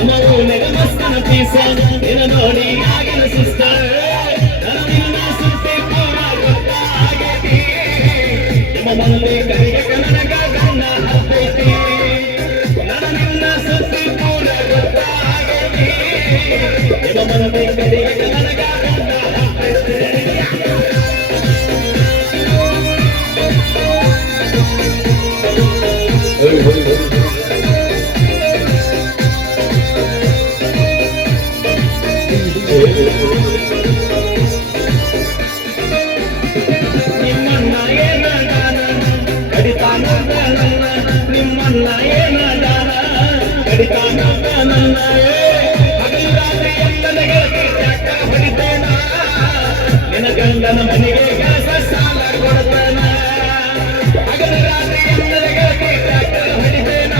ನಮ್ಮ ಊರಿನ ಮಸ್ತನ ಪೀಸ. ನಿನ್ನ ನೋಡಿ ಆಗಿನ ಸುಸ್ತ. ನಿನ್ನ ಸುದ್ದಿ ಪೂರ ಗೊತ್ತಾಗೈತಿ ನಿಮ್ಮ ಕೈಗೆ ಕನ್ನಡಕ ಗನ್ನ ನಿನ್ನ ಸುದ್ದಿ ಪೂರ ಗೊತ್ತಾಗೈತಿ ನಿಮ್ಮ ಮನದಲ್ಲಿ ಕೈಗೆ ಕಡಿತಾನ ನನ್ನ ಹಗಲು ರಾತ್ರಿ ಎಲ್ಲನಿಗೆ ಯಾಕ ಹೊಡಿತೇನ ನಿನ್ನ ಗಂಡನ ಮನೆಗೆ ಕೆಲಸ ಸಾಲ ಕೊಡ್ತಾನ ಹಗಲು ರಾತ್ರಿ ಎಲ್ಲನಿಗೆ ಯಾಕ ಹೊಡಿತೇನ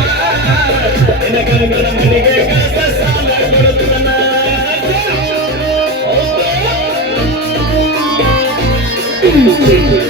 ನಿನ್ನ ಗಂಡನ ಮನೆಗೆ ಕೆಲಸ ಸಾಲ ಕೊಡ್ತಾನ ತುತ್ತಿಗ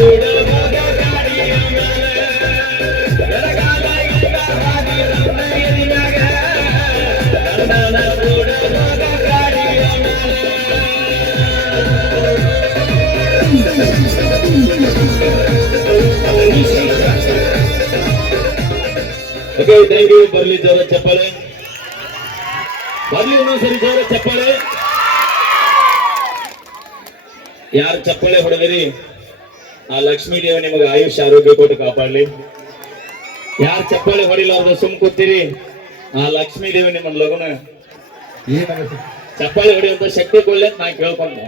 Thank you. Okay thank you ಬರ್ಲಿ ಜೋರ ಚಪ್ಪಾಳೆ ಬರ್ಲಿ ಇನ್ನೊಂದ್ಸರಿ ಜೋರ ಚಪ್ಪಾಳೆ ಯಾರು ಚಪ್ಪಾಳೆ ಹೊಡೆದಿರಿ? ಆ ಲಕ್ಷ್ಮೀ ದೇವ ನಿಮಗೆ ಆಯುಷ್ ಆರೋಗ್ಯ ಕೊಟ್ಟು ಕಾಪಾಡಲಿ. ಯಾರು ಚಪ್ಪಾಳೆ ಹೊಡಿಲಾರ್ದ ಸುಮ್ ಕೂತೀರಿ. ಆ ಲಕ್ಷ್ಮೀ ದೇವಿ ನಿಮ್ಮ ಲಗುನ. ಚಪ್ಪಳೆ ಹೊಡೆಯುವಂತ ಶಕ್ತಿ ಕೊಡ್ಲಿ ಅಂತ ನಾ ಕೇಳ್ಕೊಂಡೆ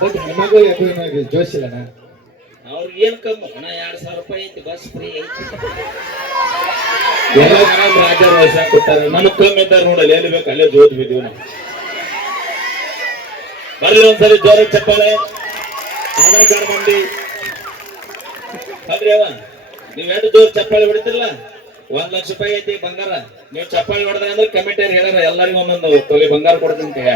ಬಟ್ ನಮಗೂ ಯಾಕೋ ಏನಾಗಿದೆ ಜೋಶ್ ಅವ್ರಿಗೆ ಏನ್ ಕಮ್ಮಿ? ಅಣ್ಣ ಎರಡ್ ಸಾವಿರ ರೂಪಾಯಿ ಐತಿ, ಬಸ್ ಫ್ರೀ ಐತಿ. ಎಲ್ಲ ನಮ್ಮ ರಾಜ ವಯಸ್ಸ ಕೊಟ್ಟಾರ ನನಗ್ ಕಮ್ಮಿ ಇದ್ದಾರೆ ನೋಡಲ್ಲ ಎಲ್ಲಿ ಬೇಕು ಅಲ್ಲೇ ಜೋತ್ ಬಿದ್ದೀವಿ ನಾವು. ಬರ್ಲಿ ಒಂದ್ಸರಿ ಜೋರ ಚಪ್ಪಾಳೆ. ಆಧಾರ್ ಕಾರ್ಡ್ ಮಂಡಿ ಅದ್ರಿ ಅವ ನೀವ್ ಎಷ್ಟು ಜೋರ್ ಚಪ್ಪಾಳೆ ಹೊಡಿತಿರಲ್ಲ? ಒಂದ್ ಲಕ್ಷ ರೂಪಾಯಿ ಐತಿ ಬಂಗಾರ. ನೀವು ಚಪ್ಪಾಳೆ ಹೊಡೆದ್ರೆ ಅಂದ್ರೆ ಕಮಿಟಿಯರ್ ಹೇಳ್ಯಾರ, ಎಲ್ಲರಿಗೂ ಒಂದೊಂದು ತೊಲಿ ಬಂಗಾರ ಕೊಡ್ತೀನಿ ಕೈಯ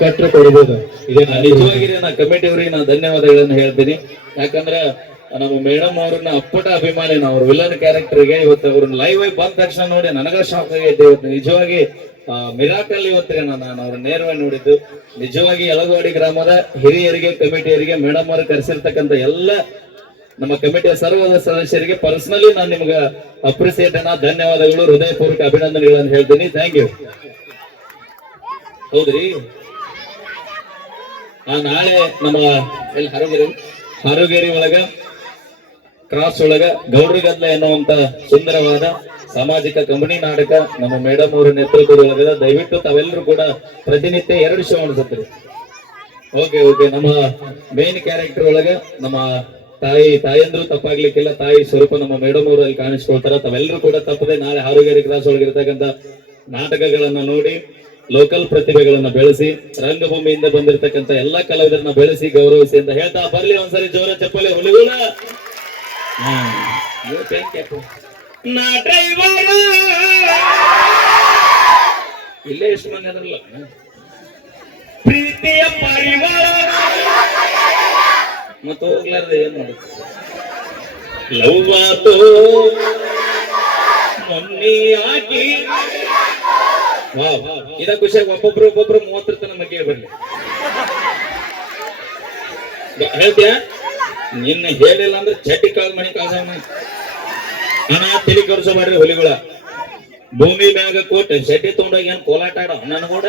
ಕಟ್ರೆ ಕೊಡಬಹುದು ನಿಜವಾಗಿದೆ ನಾ ನಿಜವಾಗಿ ನಾ ಕಮಿಟಿ ಅವರಿಗೆ ನಾನು ಧನ್ಯವಾದಗಳನ್ನು ಹೇಳ್ತೀನಿ. ಯಾಕಂದ್ರೆ ನಮ್ಮ ಮೇಡಮ್ ಅವ್ರನ್ನ ಅಪ್ಪಟ ಅಭಿಮಾನಿ ನಾವು ವಿಲನ್ ಕ್ಯಾರೆಕ್ಟರ್ಗೆ ಇವತ್ತು ಅವ್ರನ್ನ ಲೈವ್ ಆಗಿ ಬಂದ ತಕ್ಷಣ ನೋಡಿ ನನಗ ಶಾಕ್ ಆಗೈತೆ. ಇವತ್ತು ನಿಜವಾಗಿ ಮಿರಾಕಲ್ ಇವತ್ತೇ ನಾನು ಅವ್ರ ನೇರವಾಗಿ ನೋಡಿದ್ದು. ನಿಜವಾಗಿ ಯಲಗೋಡಿ ಗ್ರಾಮದ ಹಿರಿಯರಿಗೆ, ಕಮಿಟಿಯರಿಗೆ, ಮೇಡಮ್ ಅವರು ಕರೆಸಿರ್ತಕ್ಕಂಥ ಎಲ್ಲ ನಮ್ಮ ಕಮಿಟಿಯ ಸರ್ವ ಸದಸ್ಯರಿಗೆ ಪರ್ಸನಲಿ ನಾನು ನಿಮ್ಗೆ ಅಪ್ರಿಸಿಯೇಟ್ ಧನ್ಯವಾದಗಳು, ಹೃದಯಪೂರ್ವಕ ಅಭಿನಂದನೆಗಳನ್ನು ಹೇಳ್ತೀನಿ. ಥ್ಯಾಂಕ್ ಯು ಹೌದ್ರಿ? ನಾಳೆ ನಮ್ಮ ಎಲ್ಲಿ ಹರಗೇರಿ? ಹರಗೇರಿ ಒಳಗ ಕ್ರಾಸ್ ಒಳಗ ಗೌರಿಗದ್ಲ ಗದ್ಲ ಎನ್ನುವಂತ ಸುಂದರವಾದ ಸಾಮಾಜಿಕ ಕಂಬನಿ ನಾಟಕ ನಮ್ಮ ಮೇಡಮ್ ಅವರ ನೇತೃತ್ವದೊಳಗ ದಯವಿಟ್ಟು ತಾವೆಲ್ಲರೂ ಕೂಡ ಪ್ರತಿನಿತ್ಯ ಎರಡು ಶೋ ಅನ್ಸುತ್ತೀರಿ ಓಕೆ ಓಕೆ ನಮ್ಮ ಮೇನ್ ಕ್ಯಾರೆಕ್ಟರ್ ಒಳಗ ನಮ್ಮ ತಾಯಿ, ತಾಯಂದ್ರು ತಪ್ಪಾಗ್ಲಿಕ್ಕಿಲ್ಲ. ತಾಯಿ ಸ್ವರೂಪ ನಮ್ಮ ಮೇಡಮ್ ಅವರು ಅಲ್ಲಿ ಕಾಣಿಸ್ಕೊಳ್ತಾರ. ತಾವೆಲ್ಲರೂ ಕೂಡ ತಪ್ಪದೆ ನಾಳೆ ಹಾರುಗೇರಿ ಕ್ರಾಸ್ ಒಳಗಿರ್ತಕ್ಕಂಥ ನಾಟಕಗಳನ್ನ ನೋಡಿ ಲೋಕಲ್ ಪ್ರತಿಭೆಗಳನ್ನ ಬೆಳೆಸಿ, ರಂಗಭೂಮಿಯಿಂದ ಬಂದಿರತಕ್ಕಂತ ಎಲ್ಲಾ ಕಲಾವಿದರನ್ನ ಬೆಳೆಸಿ ಗೌರವಿಸಿ ಅಂತ ಹೇಳ್ತಾ ಬರ್ಲಿ ಒಂದ್ಸರಿ ಜೋರ ಚಪ್ಪಲಿ ಹುಲಿಗೂಡ ನಾ ಡ್ರೈವರ್ ಇಲ್ಲೇ ಎಷ್ಟು ಮಂದಿ ಅದರಲ್ಲ? ಪ್ರೀತಿಯ ಪರಿವಾರ. ಮತ್ತೆ ಹೋಗ್ಲಾರ್ದೆ ಏನ್ ಮಾಡುತ್ತೆ ಲವ್ ಮಾತು ಮೊನ್ನೆ ಆಗಿ ವಾ ಇದ ಖುಷಿಯಾಗಿ ಒಬ್ಬೊಬ್ರು ಒಬ್ಬೊಬ್ರು ಮೂವತ್ತರ ತನ ಮಗ್ಗೆ ಬರ್ಲಿ ಹೇಳ್ತೀಯ ನಿನ್ನ ಹೇಳಿಲ್ಲ ಅಂದ್ರೆ ಚಟ್ಟಿ ಕಾಲ್ ಮಣಿ ಕಾಸಮ್ಮ ಹಣ ತಲೆ ಕರ್ಸೋಬಾಡ್ರಿ ಹುಲಿಗಳ ಭೂಮಿ ಮ್ಯಾಗ ಕೊಟ್ಟು ಶೆಡ್ಡಿ ತಗೊಂಡೋಗಿ ಏನ್ ಕೋಲಾಟ ಆಡೋ ನನಗೂಡ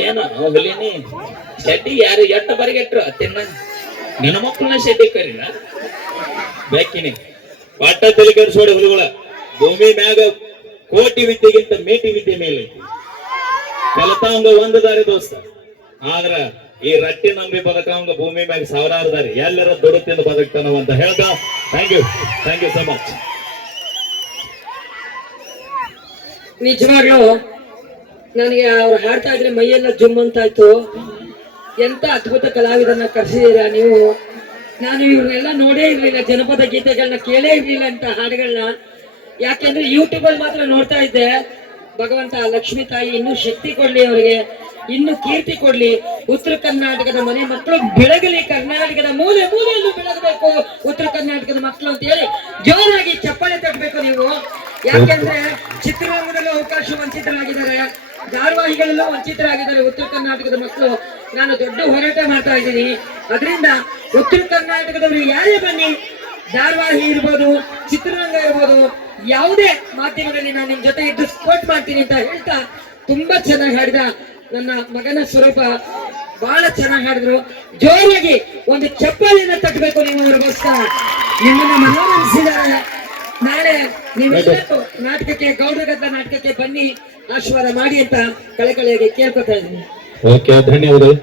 ಏನು ಹುಲಿನಿ ಚಟ್ಟಿ ಯಾರು ಎಟ್ಟ ಬರಿಗೆಟ್ರು ತಿನ್ನ ನನ್ನ ಮಕ್ಕಳನ್ನ ಶೆಟ್ಟಿ ಕರೀನ ಬೇಕಿನಿ ಪಟ್ಟ ತಲೆ ಕೆಡಿಸ್ಬೇಡಿ ಹುಲಿಗಳ ಭೂಮಿ ಮ್ಯಾಗ ಕೋಟಿ ವಿದ್ಯೆಗಿಂತ ಮೇಟಿ ವಿದ್ಯೆ ಮೇಲೆ ಕಲತಾಂಗ ಒಂದು ದಾರಿ ದೋಸ್ತ. ಆದ್ರ ಈ ರಟ್ಟಿ ನಂಬಿ ಬದುಕವಂಗ ಭೂಮಿ ಮ್ಯಾಗ ಸಾವಿರಾರು ದಾರಿ. ಎಲ್ಲರ ದುಡುತ್ತಿಂದ ಬದುಕ್ತಾನವ ಅಂತ ಹೇಳ್ದ thank you thank you so much ನಿಜವಾಗ್ಲು ನನಗೆ ಅವ್ರು ಹಾಡ್ತಾ ಇದ್ರೆ ಮೈಯೆಲ್ಲ ಜುಮ್ ಅಂತಾಯ್ತು. ಎಂತ ಅದ್ಭುತ ಕಲಾವಿದನ್ನ ಕರೆಸಿದೀರಾ ನೀವು? ನಾನು ಇವ್ರನ್ನೆಲ್ಲ ನೋಡೇ ಇರ್ಲಿಲ್ಲ, ಜನಪದ ಗೀತೆಗಳನ್ನ ಕೇಳೇ ಇರ್ಲಿಲ್ಲ ಅಂತ ಹಾಡುಗಳನ್ನ ಯಾಕೆಂದ್ರೆ ಯೂಟ್ಯೂಬ್ ಅಲ್ಲಿ ಮಾತ್ರ ನೋಡ್ತಾ ಇದ್ದೆ, ಭಗವಂತ ಲಕ್ಷ್ಮೀ ತಾಯಿ ಇನ್ನೂ ಶಕ್ತಿ ಕೊಡ್ಲಿ ಅವರಿಗೆ, ಇನ್ನು ಕೀರ್ತಿ ಕೊಡ್ಲಿ. ಉತ್ತರ ಕರ್ನಾಟಕದ ಮನೆ ಮಕ್ಕಳು ಬೆಳಗಲಿ ಕರ್ನಾಟಕದ ಮೂಲೆ ಮೂಲೆಯಲ್ಲೂ ಬೆಳಗಬೇಕು ಉತ್ತರ ಕರ್ನಾಟಕದ ಮಕ್ಕಳು ಅಂತ ಹೇಳಿ ಜೋರಾಗಿ ಚಪ್ಪಾಳೆ ತಟ್ಟಬೇಕು ನೀವು. ಯಾಕೆಂದ್ರೆ ಚಿತ್ರರಂಗದಲ್ಲೂ ಅವಕಾಶ ವಂಚಿತರಾಗಿದ್ದಾರೆ. ಧಾರವಾಹಿಗಳಲ್ಲೂ ವಂಚಿತರಾಗಿದ್ದಾರೆ ಉತ್ತರ ಕರ್ನಾಟಕದ ಮಕ್ಕಳು. ನಾನು ದೊಡ್ಡ ಹೋರಾಟ ಮಾಡ್ತಾ ಇದ್ದೀನಿ. ಅದರಿಂದ ಉತ್ತರ ಕರ್ನಾಟಕದವರು ಯಾರೇ ಬನ್ನಿ ಧಾರಾವಾಹಿ ಇರ್ಬೋದು ಚಿತ್ರರಂಗ ಇರ್ಬೋದು ಯಾವುದೇ ಮಾಧ್ಯಮದಲ್ಲಿ ನಾನು ನಿಮ್ ಜೊತೆ ಇದ್ದು ಸಪೋರ್ಟ್ ಮಾಡ್ತೀನಿ ಅಂತ ಹೇಳ್ತಾ ತುಂಬಾ ಚೆನ್ನಾಗಿ ಹಾಡಿದ ನನ್ನ ಮಗನ ಸ್ವರೂಪ. ಬಹಳ ಚೆನ್ನಾಗಿ ಹಾಡಿದ್ರು. ಜೋರಾಗಿ ಒಂದು ಚಪ್ಪಲಿಯನ್ನ ತಟ್ಟಬೇಕು ನೀವು ಅವ್ರಿಗೋಸ್ಕರ ನಿಮ್ಮನ್ನ ಮನೋರಂಜಿಸಿದ್ದಾರೆ. ನಾಳೆ ನೀವೆಲ್ಲರೂ ನಾಟಕಕ್ಕೆ ಗೌಡಗದ್ದ ನಾಟಕಕ್ಕೆ ಬನ್ನಿ ಆಶೀರ್ವಾದ ಮಾಡಿ ಅಂತ ಕಳೆಕಳೆಯಾಗಿ ಕೇಳ್ಕೊತಾ ಇದ್ದೀನಿ. ಓಕೆ ಧನ್ಯವಾದಗಳು.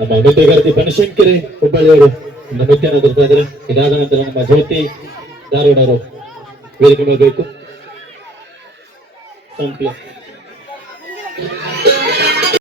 ನಮ್ಮ ನೃತ್ಯಗಾರ್ತಿ ಬನಶಂಕರಿ ಹುಬ್ಬಳ್ಳಿಯವರು. ನೃತ್ಯನ ಇದ್ದಾರೆ ಇದಾದ ನಂತರ ನಮ್ಮ ಜ್ಯೋತಿ ಧಾರವಾಡರು ವೇದಿಕೆ ಮಾಡಬೇಕು.